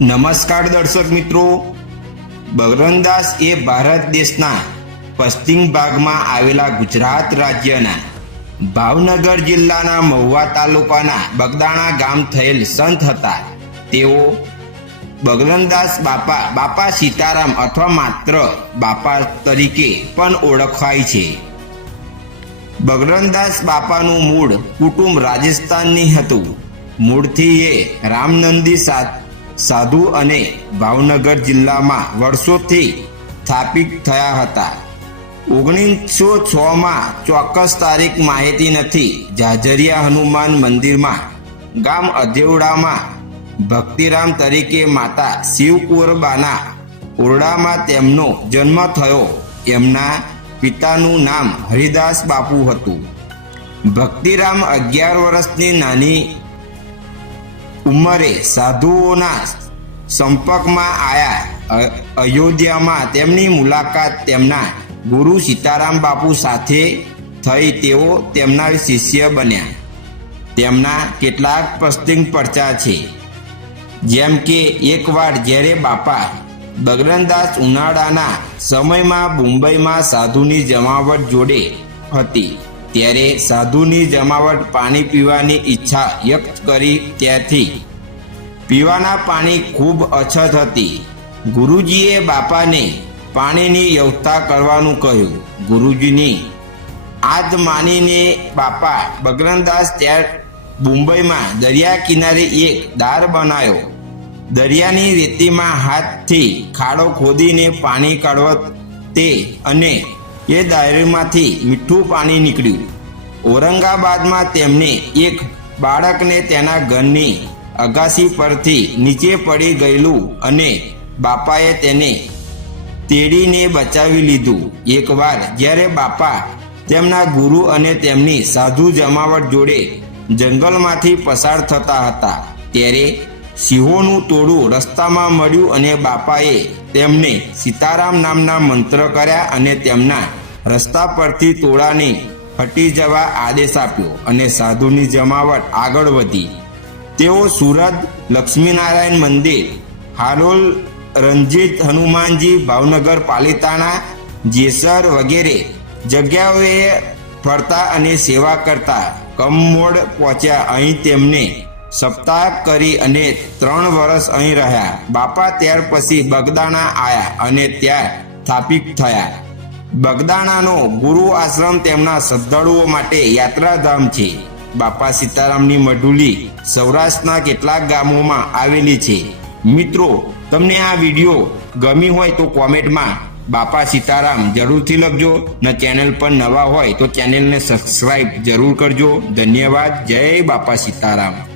નમસ્કાર દર્શક મિત્રો. બગરનદાસ એ ભારત દેશના પશ્ચિમ ભાગમાં આવેલા ગુજરાત રાજ્યના ભાવનગર જિલ્લાના મહુવા તાલુકાના બગદાણા ગામ થયેલ સંત હતા. તેઓ બગરનદાસ બાપા બાપા સીતારામ અથવા માત્ર બાપા તરીકે પણ ઓળખાય છે. બગરનદાસ બાપાનું મૂળ કુટુંબ રાજસ્થાનની હતું. મૂળથી એ રામનંદી સા- સાધુ અને ભાવનગર જિલ્લામાં વર્ષોથી સ્થાપિત થયા હતા. ઓગણીસો છ માં ચોક્કસ તારીખ માહિતી નથી. જાજરિયા હનુમાન મંદિરમાં, ગામ અધેવડામાં, ભક્તિરામ તરીકે માતા શિવકુરબાના ઓરડામાં તેમનો જન્મ થયો. એમના પિતાનું નામ હરિદાસ બાપુ હતું. ભક્તિરામ અગિયાર વર્ષની નાની ઉંમરે સાધુઓના સંપર્કમાં આવ્યા અયોધ્યામાં તેમની મુલાકાત તેમના ગુરુ સીતારામ બાપુ સાથે થઈ તેઓ તેમના શિષ્ય બન્યા. તેમના કેટલાક પ્રસ્તિંગ પરચા છે. જેમ કે, એકવાર જ્યારે બાપા બગરનદાસ ઉનાળાના સમયમાં મુંબઈમાં સાધુની જમાવટ જોડે હતી. ત્યારે સાધુની જમાવટ પાણી પીવાની ઈચ્છા વ્યક્ત કરી ત્યાંથી પીવાના પાણી ખૂબ અછત હતી. ગુરુજીએ બાપાને પાણીની વ્યવસ્થા કરવાનું કહ્યું. ગુરુજીની આજ માનીને બાપા બગરનદાસ ત્યાં મુંબઈમાં દરિયા કિનારે એક દાર બનાવ્યો દરિયાની રેતીમાં હાથથી ખાડો ખોદીને પાણી કાઢવા તે અને એ દાયરીમાંથી મીઠું પાણી નીકળ્યું. ઔરંગાબાદમાં તેમને એક બાળકને તેના ઘરની અગાસી પરથી નીચે પડી ગયેલું અને બાપાએ તેને તેડીને બચાવી લીધું. એકવાર જ્યારે બાપા તેમના ગુરુ અને તેમની સાધુ જમાવટ જોડે જંગલમાંથી પસાર થતા હતા, ત્યારે સિંહોનું ટોળું રસ્તામાં મળ્યું અને બાપાએ તેમને સીતારામ નામના મંત્ર કર્યા અને તેમના રસ્તા પરથી ટોળાને હટી જવા આદેશ આપ્યો અને સાધુની જમાવટ આગળ વધી. તેઓ સુરત લક્ષ્મીનારાયણ મંદિર, હાલોલ રંજીત હનુમાનજી ભાવનગર પાલિતાણા, જેસર વગેરે જગ્યાઓએ ફરતા અને સેવા કરતા કમમોડ પહોંચ્યા. અહીં તેમને સપ્તાહ કરી અને ત્રણ વર્ષ અહીં રહ્યા. બાપા ત્યાર પછી બગદાણા આવ્યા અને ત્યાં સ્થાપિત થયા. બગદાણાનો ગુરુ આશ્રમ તેમના શ્રદ્ધાળુઓ માટે યાત્રાધામ છે. બાપા સીતારામની મઢુલી સૌરાષ્ટ્રના કેટલાક ગામોમાં આવેલી છે. મિત્રો, તમને આ વીડિયો ગમી હોય તો કોમેન્ટમાં બાપા સીતારામ જરૂરથી લખજો. ને ચેનલ પર નવા હોય તો ચેનલને સબસ્ક્રાઈબ જરૂર કરજો. ધન્યવાદ. જય બાપા સીતારામ.